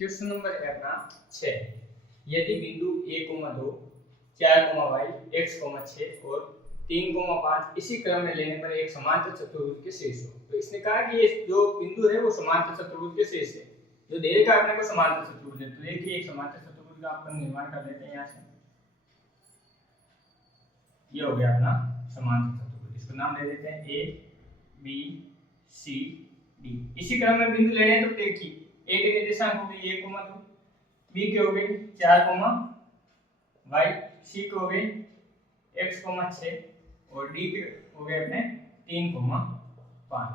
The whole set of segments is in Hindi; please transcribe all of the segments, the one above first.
क्वेश्चन नंबर है अपना 6। यदि बिंदु a, 2, 4, y, x, 6 और 3, 5 इसी क्रम में लेने पर एक समांतर चतुर्भुज के शेष हो, तो इसने कहा कि ये जो बिंदु है वो समांतर चतुर्भुज के शेष है। जो दे रखा है अपने को समांतर चतुर्भुज है, तो देखिए एक समांतर चतुर्भुज का अपन निर्माण कर लेते हैं। यहाँ से ये हो गया अपना समांतर चतुर्भुज, इसको नाम दे देते हैं a, b, c, d। इसी क्रम में बिंदु ले रहे हैं, तो देखिए a के निर्देशांक हो गए 1, 2, b के हो गए 4, y, c के हो गए x, 6 और d के हो गए अपने 3, 5।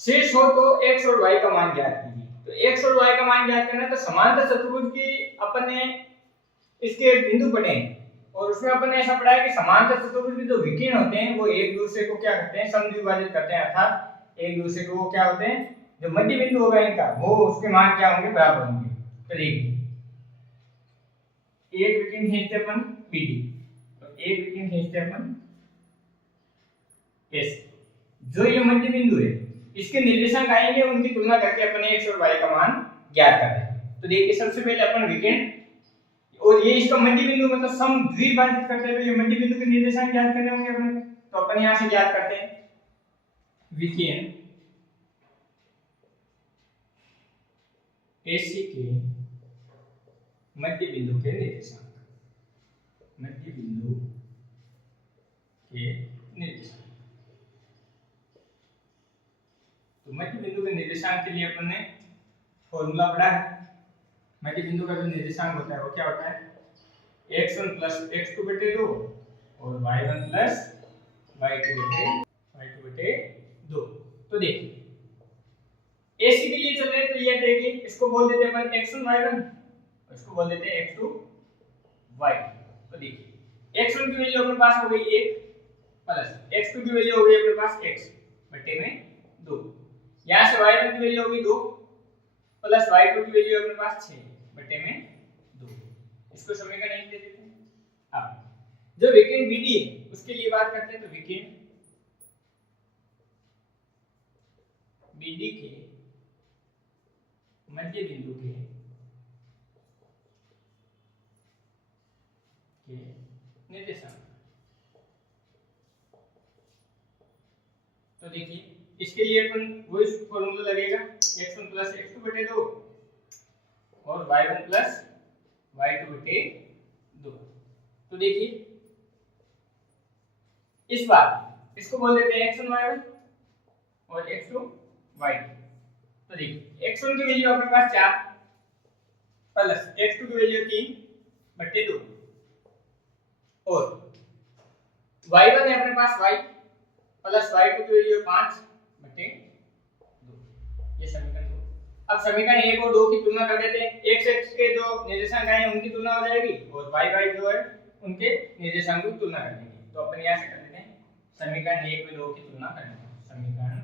शेष हो तो x और y का मान ज्ञात कीजिए। तो x और y का मान ज्ञात करना है, तो समांतर चतुर्भुज की अपन ने इसके बिंदु पढ़े हैं और उसमें अपन ने ऐसा पढ़ा है कि समांतर चतुर्भुज के जो विकर्ण होते हैं वो एक दूसरे को क्या करते हैं, समद्विभाजित करते हैं, अर्थात एक दूसरे को वो क्या होते हैं, जो मध्य बिंदु होगा इनका वो उसके मान क्या होंगे, बराबर होंगे। तो देखिए एक विकर्ण खींचते अपन BD, तो एक विकर्ण खींचते अपन S। जो ये मध्य बिंदु है इसके निर्देशांक आएंगे, उनकी तुलना करके अपन x और y का मान ज्ञात करते हैं। तो देखिए सबसे पहले अपन विकर्ण और ये इसका मध्य बिंदु मतलब सम द्विभाजित करते हैं, तो ये मध्य बिंदु के निर्देशांक ज्ञात करने होंगे अपने, तो अपन यहां से ज्ञात करते हैं विकर्ण AC के मध्य बिंदु के निर्देशांक, मध्य बिंदु के निर्देशांक। तो मध्य बिंदु के निर्देशांक के लिए अपन ने फॉर्मूला पढ़ा है। मध्य बिंदु का जो निर्देशांक होता है वो क्या होता है, x1 + x2 बटे 2 और y1 + y2 बटे 2। तो देखिए AC के लिए चल रहे हैं, तो ये देखिए इसको बोल देते हैं अपन x1 y1 और इसको बोल देते हैं x2 y2। तो देखिए x1 की वैल्यू अपने पास हो गई 1 प्लस x2 की वैल्यू हो गई अपने पास x बटे में 2। यहां से y1 की वैल्यू होगी 2 प्लस y2 की वैल्यू अपने पास 6 बटे में 2। इसको समीकरण 1 दे देते हैं। अब जो विकर्ण BD है उसके लिए बात करते हैं, तो विकर्ण BD के मध्य बिंदु के निर्देशांक। तो देखिए इसके लिए अपन वही फॉर्मूला लगेगा x1 + x2 बटे 2 और y1 + y2 बटे 2। तो देखिए इस बार इसको बोल देते हैं x1 y1 और x2 y2। तो देखिए x1 की वैल्यू अपने पास 4 प्लस x2 की वैल्यू 3 बटे 2 और y1 है अपने पास y प्लस y2 की वैल्यू 5 बटे 2। ये समीकरण 2। अब समीकरण 1 और 2 की तुलना कर देते हैं। x के जो निर्देशांक आए हैं उनकी तुलना हो जाएगी और y जो है उनके निर्देशांकों की तुलना कर देंगे। तो अपन यहां से कर देते हैं समीकरण 1 व 2 की तुलना करेंगे। समीकरण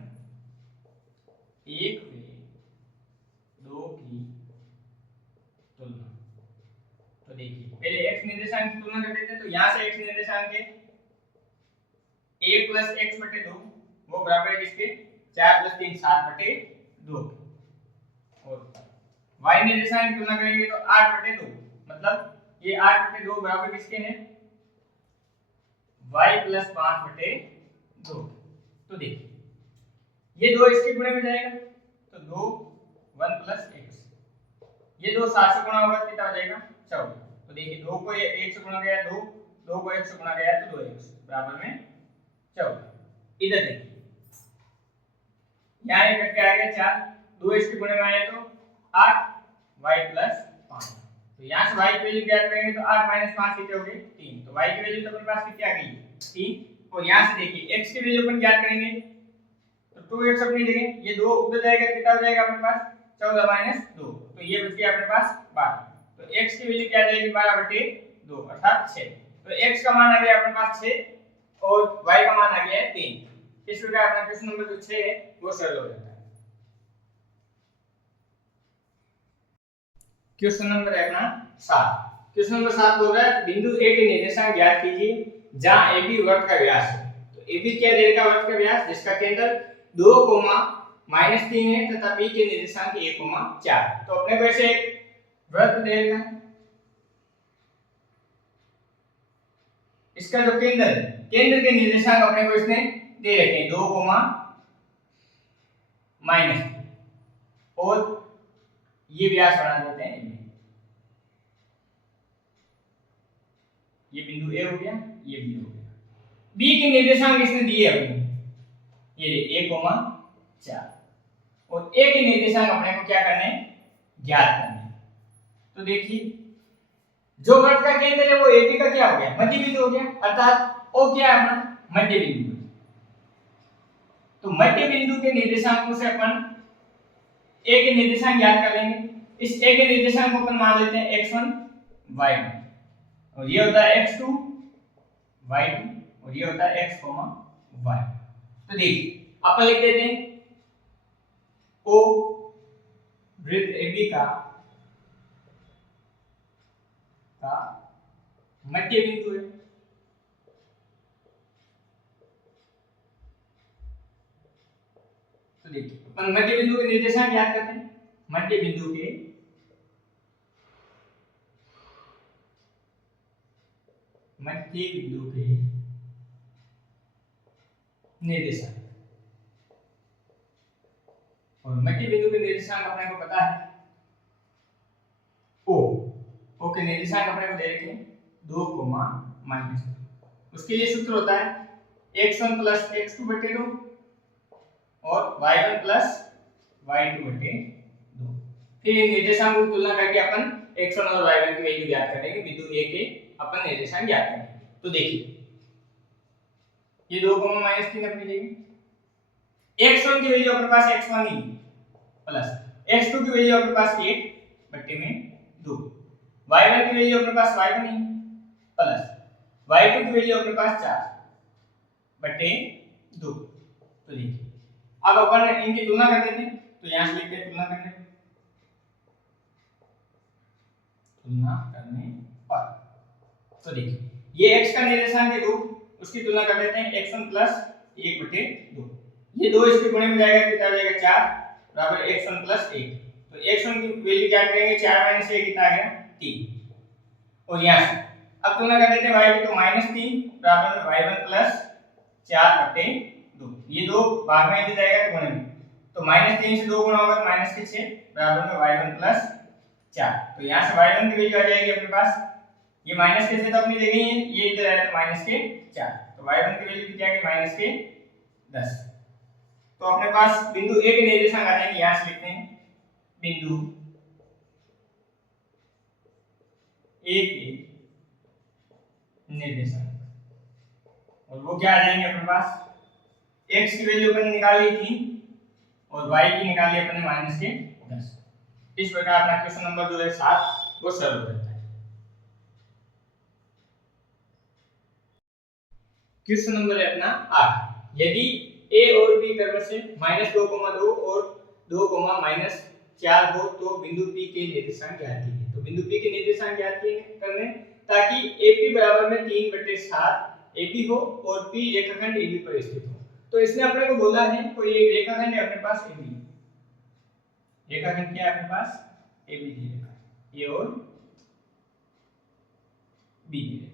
1 व 2 की तुलना। तो देखिए पहले x निर्देशांक की तुलना कर देते हैं। तो यहां से x निर्देशांक है 1 + x बटे 2 वो बराबर है किसके, 4 + 3 7 बटे 2 और y निर्देशांक की तुलना करेंगे तो 8 बटे 2 मतलब ये 8 बटे 2 बराबर किसके हैं, y + 5 बटे 2। तो देखिए ये 2 इसके गुणे में जाएगा तो 2 1 + x, ये 2 7 से गुणा होगा कितना हो जाएगा 14। तो देखिए 2 को 1 से गुणा गया 2, 2 को 1 से गुणा गया तो 2x बराबर में 14। इधर देखिए यहाँ ये कट के आएगा 4, 2 इसके गुणे में आया तो 8 y + 5। तो यहाँ से y की वैल्यू ज्ञात करेंगे तो 8 - 5 कितने हो गए 3। तो y की वैल्यू तो अपने पास कितनी आ गई 3। और यहाँ से देखिए x की वैल्यू अपन ज्ञात करेंगे तो 2x अपनी जगह, ये 2 उधर जाएगा कितना हो जाएगा अपने पास 14 - 2। तो ये बच गया अपने पास 12। तो x की वैल्यू क्या आ जाएगी 12 बटे 2 अर्थात 6। तो x का मान आ गया अपने पास 6 और y का मान आ गया है 3। इस प्रकार अपना क्वेश्चन नंबर जो 6 है वो सरल हो जाता है। क्वेश्चन नंबर है अपना 7। क्वेश्चन नंबर 7 बोल रहा है बिंदु A के निर्देशांक ज्ञात कीजिए जहां AB वर्ग का व्यास है। तो AB क्या दे रखा है, वर्ग का व्यास जिसका केंद्र 2, -3 है तथा बी के निर्देशांक 1,4। तो अपने को ऐसे एक वृत्त दे रखा है, इसका जो केंद्र है, केंद्र के निर्देशांक अपने को इसने दे रखे हैं 2, -3 और ये व्यास बना देते हैं। ये बिंदु ए हो गया, ये बी हो गया। बी के निर्देशांक इसने दिए अपने, ये 1,4 और ए के निर्देशांक अपने को क्या करने हैं, ज्ञात करने हैं। तो देखिए जो वृत्त का केंद्र है वो AB का क्या हो गया, मध्य बिंदु हो गया, अर्थात O क्या है अपना, मध्य बिंदु। तो मध्य बिंदु के निर्देशांकों से अपन A के निर्देशांक ज्ञात कर लेंगे। इस A के निर्देशांक को अपन मान लेते हैं x1 y1 और ये होता है x2 y2 और ये होता है x, y। तो देखिए अपन लिख देते हैं O वृत्त AB का मध्य बिंदु है। तो देखिए अपन मध्य बिंदु के निर्देशांक ज्ञात करते हैं। मध्य बिंदु के निर्देशांक और मध्य बिंदु के निर्देशांक अपने को पता है O के निर्देशांक अपने को दे रखे हैं 2, -2। उसके लिए सूत्र होता है x1 + x2/2 और y1 + y2/2। फिर इन निर्देशांकों की तुलना करके अपन x1 और y1 की वैल्यू ज्ञात करेंगे, बिंदु A के अपन निर्देशांक ज्ञात करेंगे। तो देखिए ये 2, -3 अपनी जगह, x1 की वैल्यू अपने पास x1 ही प्लस x2 की वैल्यू अपने पास 1/2, y1 की वैल्यू अपने पास y1 ही प्लस y2 की वैल्यू अपने पास 4/2। तो देखिए अब अपन इनकी तुलना कर देते हैं। तो यहां से लिखते हैं तुलना करने पर। तो देखिए ये x का निर्देशांक है 2, उसकी तुलना कर देते हैं x1 + 1/2। ये 2 इसके गुणे में जाएगा, कितना आ जाएगा 4 बराबर x1 + 1। तो x1 की वैल्यू क्या करेंगे, 4 - 1 कितना आ गया 3। और यहां से अब तुलना कर देते हैं y की, तो -3 बराबर y1 + 4/2। ये 2 भाग में इधर जाएगा तो गुणे में, तो -3 से 2 गुणा होगा तो -6 बराबर में y1 + 4। तो यहां से y1 की वैल्यू आ जाएगी अपने पास, ये माइनस के से तो अपनी जगह ही है, ये इधर आया तो -4। तो y1 की वैल्यू कितनी आ गई, -10। तो अपने पास बिंदु A के निर्देशांक आ जाएंगे। यहां से लिखते हैं बिंदु A के निर्देशांक और वो क्या आ जाएंगे अपने पास, x की वैल्यू अपन निकाली थी और y की निकाली अपने -10। इस प्रकार अपना क्वेश्चन नंबर जो है 7 वो सॉल्व हो जाता है। क्वेश्चन नंबर है अपना 8। यदि a और b कर्व से -2,2 और 2, -4 हो तो बिंदु P के निर्देशांक ज्ञात कीजिए। तो बिंदु P के निर्देशांक ज्ञात करने ताकि AP बराबर में 3/7 AB हो और P रेखाखंड AB पर स्थित हो। तो इसने अपने को बोला है कोई एक रेखाखंड है अपने पास AB, रेखाखंड क्या है अपने पास AB दी रेखा, A और B दी रेखा।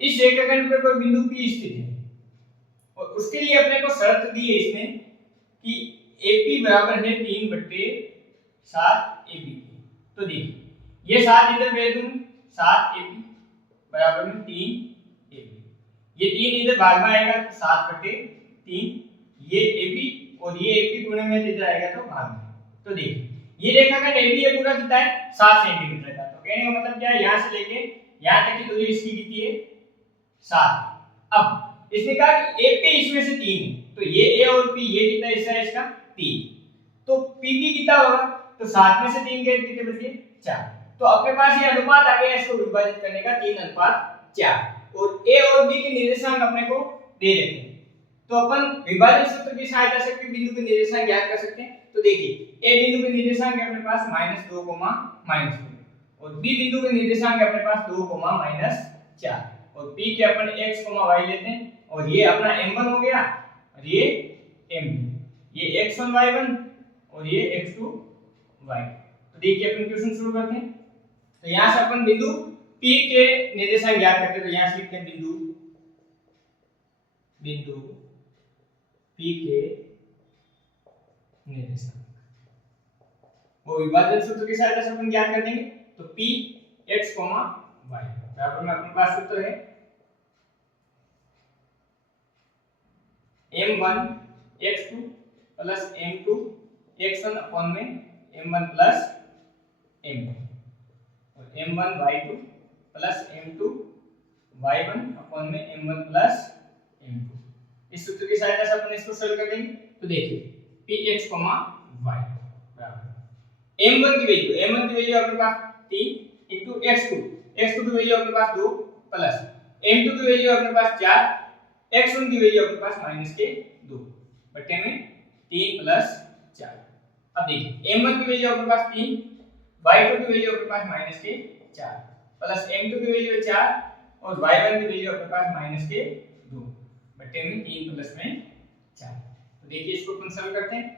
इस रेखाखंड पर कोई बिंदु P स्थित है और उसके लिए अपने को शर्त दी है इसने कि AP बराबर है 3/7 AB। तो देखिए ये 7 इधर भेज दूं, 7 AB बराबर में 3 AB, ये 3 इधर भाग में आएगा तो 7/3, ये AB और ये AP गुणे में इधर आएगा तो भाग में। तो देखिए ये रेखाखंड AB है पूरा कितना है 7 सेंटीमीटर का। तो कहने का मतलब क्या है, यहां से लेके यहां तक की दूरी इसकी कितनी है 7। अब इसने कहा कि AP इसमें से 3 है, तो ये A और P ये कितना हिस्सा है इसका 3, तो PB कितना होगा, तो 7 में से 3 गए कितने बचे 4। तो अपने पास ये अनुपात आ गया इसको विभाजित करने का 3:4 और A और B के निर्देशांक अपने को दे रखे हैं। तो अपन विभाजन सूत्र की सहायता से भी बिंदु के निर्देशांक ज्ञात कर सकते हैं। तो देखिए A बिंदु के निर्देशांक है अपने पास -2, -2 और B बिंदु के निर्देशांक है अपने पास 2, -4 और P के अपन x, y लेते हैं और ये अपना m1 हो गया और ये m2, ये x1 y1 और ये x2 y2। तो देखिए अपन क्वेश्चन शुरू करते हैं। तो यहां से अपन बिंदु P के निर्देशांक ज्ञात करते हैं। तो यहां से लिखते हैं बिंदु P के निर्देशांक, वो विभाजन सूत्र की सहायता से अपन ज्ञात कर देंगे। तो P x, y बराबर में अपने पास सूत्र है m1 x2 plus m2 x1 upon में m1 प्लस m2 और m1 y2 plus m2 y1 upon में m1 प्लस m2। इस सूत्र की सहायता से अपन इसको सरल कर देंगे। तो देखिए px, y बराबर m1 की वैल्यू अपने पास 3 into x2 की वैल्यू अपने पास 2 प्लस m2 की वैल्यू अपने पास 4, x1 की वैल्यू अपने पास माइनस के 2 बटे में 3 प्लस 4। अब देखिए m1 की वैल्यू अपने पास 3, y2 की वैल्यू अपने पास माइनस के 4 प्लस m2 की वैल्यू 4 और y1 की वैल्यू अपने पास माइनस के 2 बटे में 3 प्लस में 4। तो देखिए इसको अपन सरल करते हैं।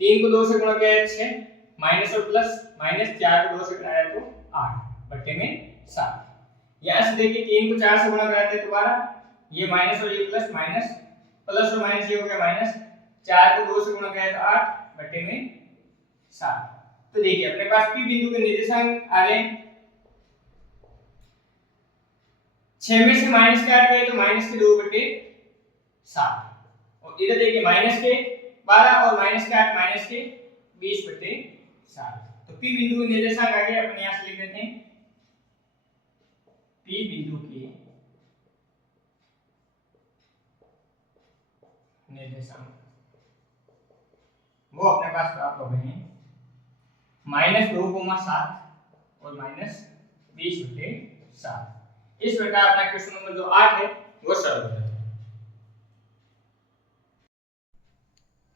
3 को 2 से गुणा किया है 6, माइनस और प्लस, माइनस 4 को 2 से गुणा है तो 8 बटे में 7। यहां से देखिए 3 को 4 से गुणा कराते हैं तो 12, ये माइनस और ये प्लस, माइनस प्लस और माइनस ये हो गया माइनस, 4 को 2 से गुणा किया है तो 8 बटे में 7। तो देखिए अपने पास P बिंदु के निर्देशांक आ रहे हैं 6 में से माइनस के 8 गए तो माइनस के 2 बटे 7 और इधर देखिए माइनस के 12 और माइनस के 8 माइनस के 20 बटे 7। तो P बिंदु के निर्देशांक आगे अपन यहां से लिख देते हैं P बिंदु के निर्देशांक वो अपने पास प्राप्त हो गए हैं -2,7 और -20 बटे 7। इस प्रकार अपना क्वेश्चन नंबर जो 8 है वो सरल हो जाता है।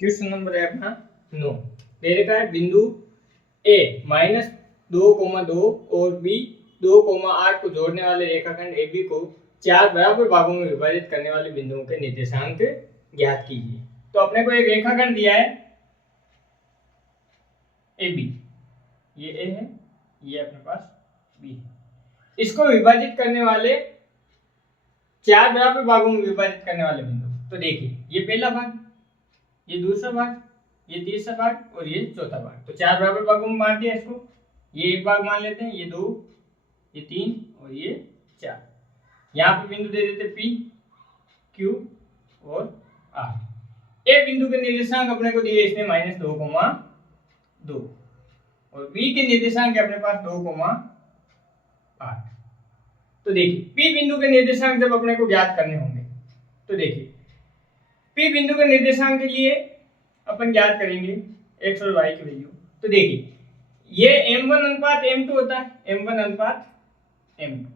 क्वेश्चन नंबर है अपना 9। दे रखा है बिंदु A -2,2 और B 2,8 को जोड़ने वाले रेखाखंड AB को 4 बराबर भागों में विभाजित करने वाले बिंदुओं के निर्देशांक ज्ञात कीजिए। तो अपने को एक रेखाखंड दिया है AB, ये A है, ये अपने पास B है। इसको विभाजित करने वाले 4 बराबर भागों में विभाजित करने वाले बिंदु। तो देखिए ये पहला भाग, ये दूसरा भाग, ये तीसरा भाग और ये चौथा भाग। तो 4 बराबर भागों में बांट दिया इसको। ये एक भाग मान लेते हैं, ये 2, ये 3 और ये 4। यहाँ पे बिंदु दे देते P, Q और R। ए बिंदु के निर्देशांक अपने को दिए इसने -2,2 और B के निर्देशांक अपने पास 2,8। तो देखिए P बिंदु के निर्देशांक जब अपने को ज्ञात करने होंगे तो देखिए P बिंदु के निर्देशांक के लिए अपन ज्ञात करेंगे x और y की वैल्यू। तो देखिए ये m1 अनुपात m2 होता है, m1 अनुपात m2।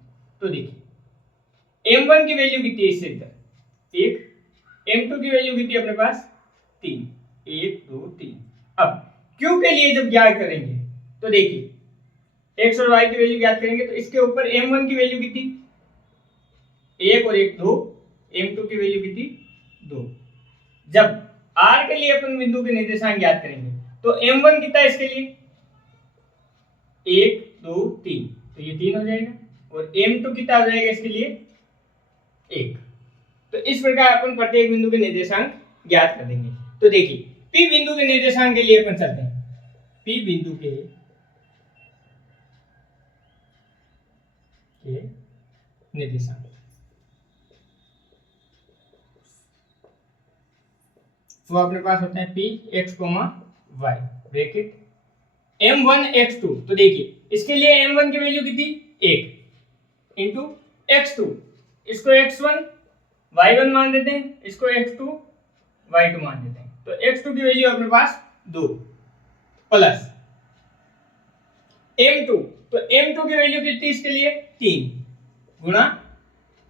तो देखिए m1 की वैल्यू कितनी है इससे इधर 1, m2 की वैल्यू कितनी है अपने पास 3, 1 2 3। अब q के लिए जब ज्ञात करेंगे तो देखिए x और y की वैल्यू ज्ञात करेंगे तो इसके ऊपर m1 की वैल्यू कितनी 1 और 1 2, m2 की वैल्यू कितनी 2। जब r के लिए अपन बिंदु के निर्देशांक ज्ञात करेंगे तो m1 कितना है इसके लिए 1 2 3, तो ये 3 हो जाएगा और m2 कितना हो जाएगा इसके लिए 1। तो इस प्रकार अपन प्रत्येक बिंदु के निर्देशांक ज्ञात कर देंगे। तो देखिए P बिंदु के निर्देशांक के लिए अपन चलते हैं। P बिंदु के निर्देशांक तो अपने पास होता है Px, y bracket m1 x2। तो देखिए इसके लिए m1 की वैल्यू कितनी 1 इंटू x2, इसको x1 y1 मान देते हैं, इसको x2 y2 मान देते हैं। तो x2 की वैल्यू अपने पास 2 प्लस m2, तो m2 की वैल्यू कितनी इसके लिए 3 गुणा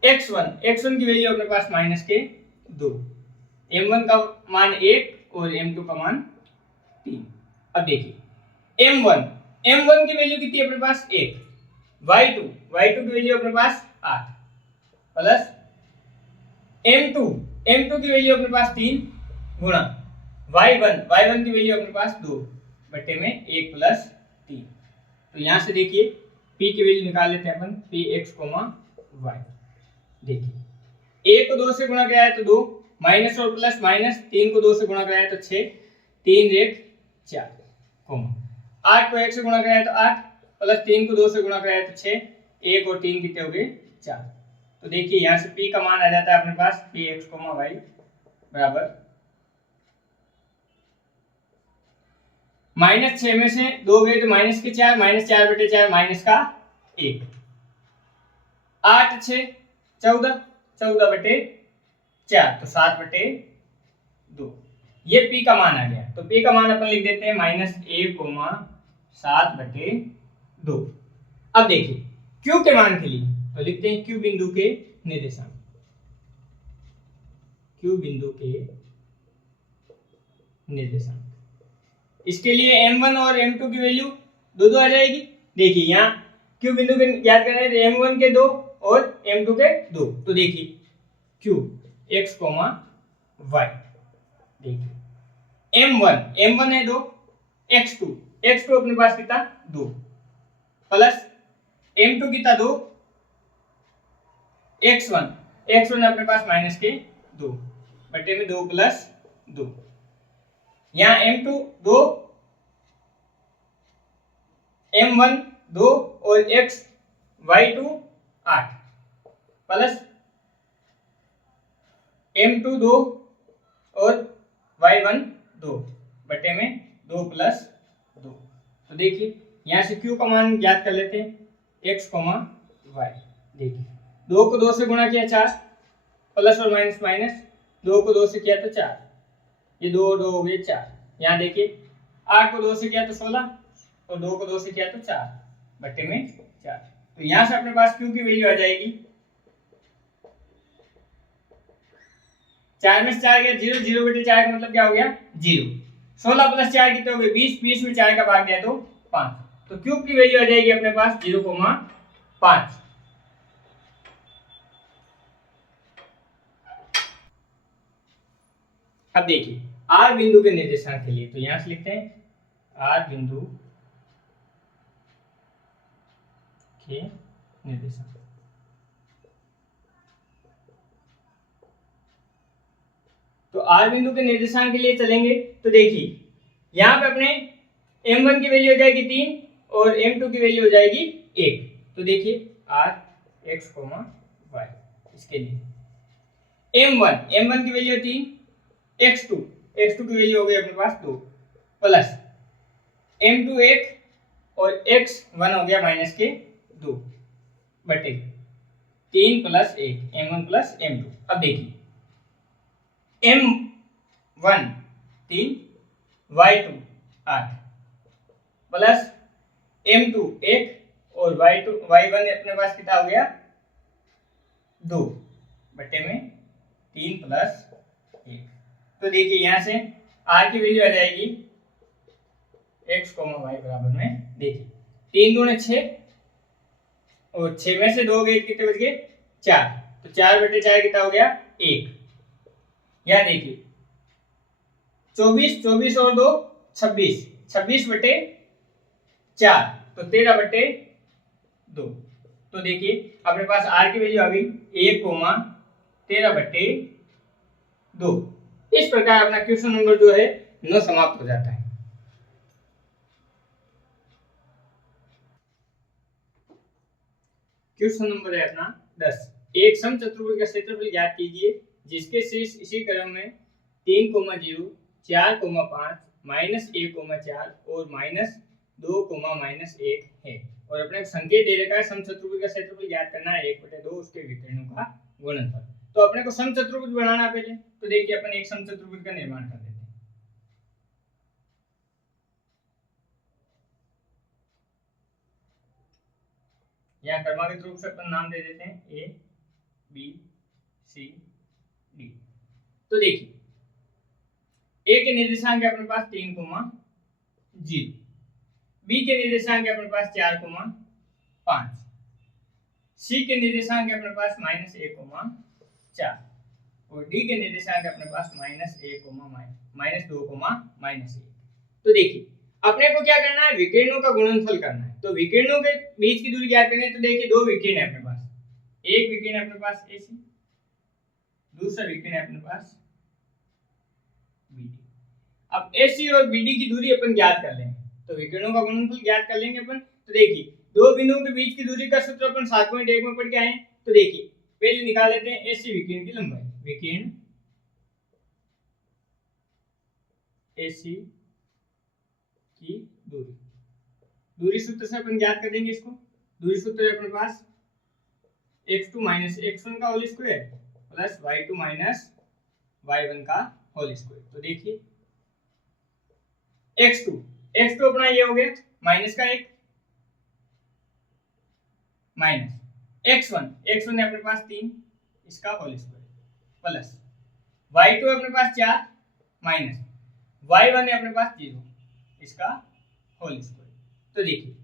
x1 की वैल्यू अपने पास माइनस के 2, m1 का मान 1 और m2 का मान 3। अब देखिए m1 की वैल्यू कितनी है अपने पास 1, y2 की वैल्यू अपने पास 8 प्लस m2 m2 की वैल्यू अपने पास 3 गुणा y1 की वैल्यू अपने पास 2 बटे में 1 प्लस 3। तो यहाँ से देखिए p की वैल्यू निकाल लेते हैं अपन px, y। देखिए 1 को 2 से गुणा किया है तो 2, माइनस और प्लस माइनस, 3 को 2 से गुणा किया है तो 6, 3 1 4, 8 को 1 से गुणा किया है तो 8, प्लस 3 को 2 से गुणा किया है तो 6, 1 और 3 कितने हो गए 4। तो देखिए यहाँ से p का मान आ जाता है अपने पास px, y बराबर -6 में से 2 गए तो माइनस के 4, -4 बटे 4 माइनस का 1, 8 6 14, 14 बटे 4 तो 7 बटे 2। ये p का मान आ गया। तो p का मान अपन लिख देते हैं -1, 7 बटे 2। अब देखिए q के मान के लिए तो लिखते हैं q बिंदु के निर्देशांक, q बिंदु के निर्देशांक। इसके लिए m1 और m2 की वैल्यू दो आ जाएगी। देखिए यहाँ q बिंदु के याद कर रहे हैं तो m1 के 2 और m2 के 2। तो देखिए q x, y, देखिए m1 है 2, x2 अपने पास कितना 2, प्लस m2 कितना 2, x1 अपने पास माइनस के 2 बटे में 2 प्लस 2। यहाँ m2 2, m1 2 और y2 8, प्लस m2 2 और y1 2 बटे में 2 प्लस 2। तो देखिए यहाँ से q का मान ज्ञात कर लेते हैं x, y। देखिए 2 को 2 से गुणा किया 4, प्लस और माइनस माइनस, 2 को 2 से किया तो 4, ये 2 2 हो गए 4। यहाँ देखिए 8 को 2 से किया तो 16 और 2 को 2 से किया तो 4 बटे में 4। तो यहाँ से अपने पास q की वैल्यू आ जाएगी 4 में से 4 गया 0, 0 बटे 4 का मतलब क्या हो गया 0। 16 प्लस 4 कितने हो गए 20, 20 में 4 का भाग दिया तो 5। तो q की वैल्यू आ जाएगी अपने पास 0,5। अब देखिए r बिंदु के निर्देशांक के लिए तो यहां से लिखते हैं r बिंदु के निर्देशांक। तो r बिंदु के निर्देशांक के लिए चलेंगे तो देखिए यहां पे अपने m1 की वैल्यू हो जाएगी 3 और m2 की वैल्यू हो जाएगी 1। तो देखिए r x, y इसके लिए m1 की वैल्यू 3, x2 की वैल्यू हो गई अपने पास 2, प्लस m2 1 और x1 हो गया माइनस के 2 बटे 3 प्लस 1, m1 प्लस m2। अब देखिए m1 3, y2 8, प्लस m2 1 और y1 अपने पास कितना हो गया 2 बटे में 3 प्लस 1। तो देखिए यहां से r की वैल्यू आ जाएगी x, y बराबर में देखिए 3 दूने 6 और 6 में से 2 गए कितने बच गए 4। तो 4 बटे 4 कितना हो गया 1। यहाँ देखिए 24 और 2 26 बटे 4 तो 13 बटे 2। तो देखिए अपने पास r की वैल्यू आ गई 1, 13 बटे 2। इस प्रकार अपना क्वेश्चन नंबर जो है 9 समाप्त हो जाता है। क्वेश्चन नंबर है अपना 10। एक समचतुर्भुज का क्षेत्रफल ज्ञात कीजिए जिसके शीर्ष इसी क्रम में 3, 0, 4, 5, -1, 4 और -2, -1 है और अपने संकेत दे रखा है समचतुर्भुज का क्षेत्रफल ज्ञात करना है 1/2 उसके विकर्णों का गुणनफल। तो अपने को समचतुर्भुज बनाना पहले तो देखिए अपन एक समचतुर्भुज का निर्माण कर देते हैं। यहाँ क्रमागत रूप से अपन नाम दे देते हैं A, B, C, D। तो देखिए A के निर्देशांक है अपने पास 3, 0, B के निर्देशांक है अपने पास 4, 5, C के निर्देशांक है अपने पास -1, 4 और डी के निर्देशांक अपने पास -1, -2, -1। तो देखिए अपने को क्या करना है, विकिरणों का गुणनफल करना है। तो विकिरणों के बीच की दूरी ज्ञात करनी है। तो देखिए दो विकिरण है अपने पास, एक विकिरण है अपने पास AC, दूसरा विकिरण है अपने पास BD। अब AC और BD की दूरी अपन ज्ञात कर लेंगे, तो विकिरणों का गुणनफल ज्ञात कर लेंगे अपन। तो देखिए दो बिंदुओं के बीच की दूरी का सूत्र अपन 7.1 में पढ़ के आए। तो देखिए पहले निकाल लेते हैं AC विकिरण की लंबाई, विकिरण AC की दूरी सूत्र से अपन ज्ञात कर देंगे इसको। दूरी सूत्र है अपने पास x2 - x1 का whole square plus y2 - y1 का होल स्क्वायर। तो देखिए x2 अपना ये हो गया माइनस का 1 माइनस x1 है अपने पास 3 इसका होल स्क्वायर प्लस y2 है अपने पास 4 माइनस y1 है अपने पास 0 इसका होल स्क्वायर। तो देखिए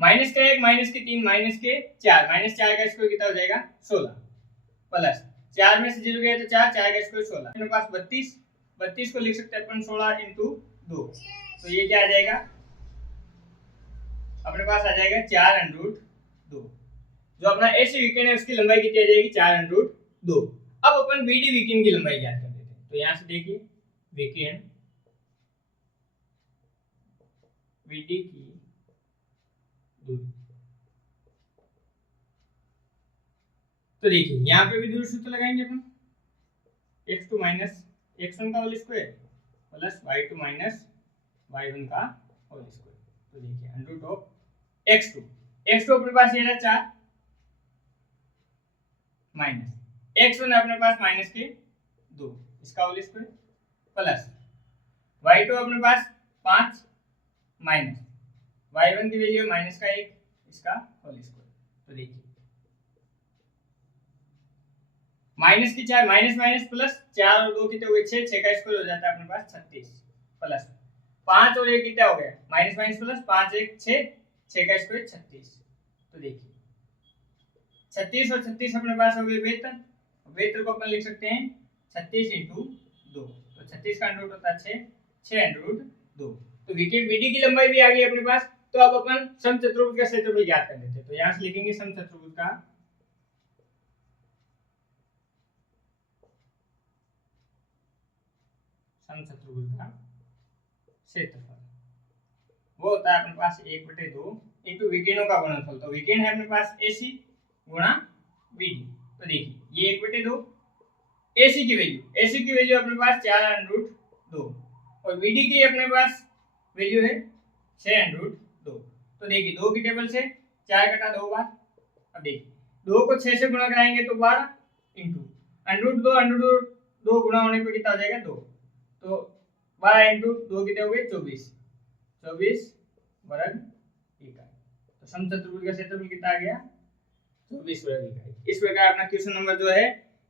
माइनस का 1 माइनस के 3 माइनस के 4 का स्क्वायर कितना हो जाएगा 16 प्लस 4 में से 0 गया तो 4 का स्क्वायर 16 अपने पास 32 को लिख सकते हैं अपन 16 × 2। तो ये क्या आ जाएगा अपने पास आ जाएगा 4√2। जो अपना AC विकिरण है उसकी लंबाई कितनी आ जाएगी 4√2। अब अपन BD विकिरण की लंबाई ज्ञात कर देते हैं। तो यहां से देखिए विकिरण BD की दूरी, तो देखिए यहाँ पे भी दूरी सूत्र लगाएंगे अपन x2 - x1 का whole square plus y2 - y1 का होल स्क्वायर। तो देखिए √x2 अपने पास ये रहा 4 माइनस x1 अपने पास माइनस के 2 इसका होल स्क्वायर प्लस y2 अपने पास 5 माइनस y1 की वैल्यू माइनस का 1 इसका होल स्क्वायर। तो देखिए माइनस की 4 माइनस प्लस 4 और 2 कितने हुए 6 का स्क्वायर हो जाता है अपने पास 36 प्लस 5 और 1 कितना हो गया माइनस प्लस 5 1 6 का स्क्वायर 36। तो देखिए 36 और 36 अपने पास हो गए 72 को अपन लिख सकते हैं 36 × 2। तो 36 का अंडर रूट होता है 6√2। तो विकिरण BD की लंबाई भी आ गई अपने पास। तो अब अपन समचतुर्भुज का क्षेत्रफल ज्ञात कर लेते हैं। तो यहां से लिखेंगे समचतुर्भुज का क्षेत्रफल वो होता है अपने पास 1/2 इंटू विकिरणों का गुणनफल। तो विकिरण है अपने पास AC गुणा BD। तो देखिए ये 1/2 AC की वैल्यू अपने पास 4√2 और BD की अपने पास वैल्यू है 6√2। तो देखिए 2 की टेबल से 4 कटा 2 बार। अब देखिए 2 को 6 से गुणा कराएंगे तो 12 इंटू √2 गुणा होने पर कितना हो जाएगा 2। तो 12 × 2 कितने हो गए 24 वर्ग इकाई। तो समचतुर्भुज का क्षेत्रफल कितना आ गया 24 वर्ग इकाई। इस प्रकार अपना क्वेश्चन नंबर जो है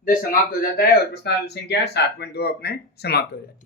10 समाप्त हो जाता है और प्रश्नावली संख्या 7.2 अपने समाप्त हो जाती है।